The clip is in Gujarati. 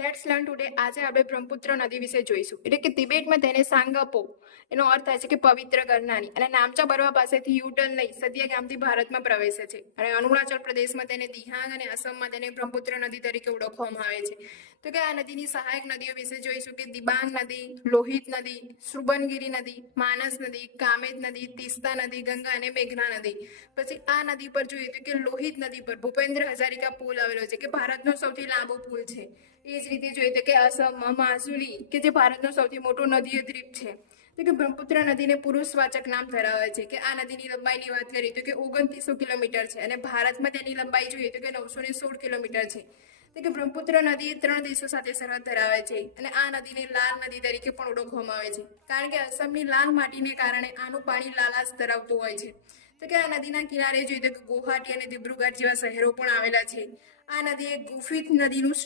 Let's learn today. આજે આપણે બ્રહ્મપુત્ર નદી વિશે જોઈશું. એટલે કે તિબેટમાં તેને સાંગાપો એનો અર્થ થાય છે કે પવિત્ર કરનારી, અને નામચા બરવા પાસેથી યુટર્ન લઈ સદિયા ગામથી ભારતમાં પ્રવેશે છે, અને અરુણાચલ પ્રદેશમાં તેને દિહાંગ અને આસામમાં તેને બ્રહ્મપુત્ર નદી તરીકે ઓળખવામાં આવે છે. તો કે આ નદીની સહાયક નદીઓ વિશે જોઈશું કે દિબાંગ નદી, લોહિત નદી, સુબનગીરી નદી, માનસ નદી, કામેદ નદી, તીસ્તા નદી, ગંગા અને મેઘના નદી. પછી આ નદી પર જોઈએ તો કે લોહિત નદી પર ભૂપેન્દ્ર હજારિકા પુલ આવેલો છે, કે ભારતનો સૌથી લાંબો પુલ છે. એ જ રીતે જોઈએ તો કે આસામમાં માસુલી, કે જે ભારતનો સૌથી મોટો નદીય દ્વીપ છે. તો કે બ્રહ્મપુત્ર નદીને પુરુષવાચક નામ ધરાવે છે. કે આ નદીની લંબાઈની વાત કરીએ તો કે 2900 કિલોમીટર છે, અને ભારતમાં તેની લંબાઈ જોઈએ તો કે 916 કિલોમીટર છે. તો કે બ્રહ્મપુત્ર નદી 3 દેશો સાથે સરહદ ધરાવે છે, અને આ નદીને લાલ નદી તરીકે પણ ઓળખવામાં આવે છે, કારણ કે આસામની લાલ માટીને કારણે આનું પાણી લાલાશ ધરાવતું હોય છે. તો કે આ નદીના કિનારે જોઈએ તો કે ગુવાહાટી અને દિબ્રુગઢ જેવા શહેરો પણ આવેલા છે. આ નદી એક ગુફિત નદીનું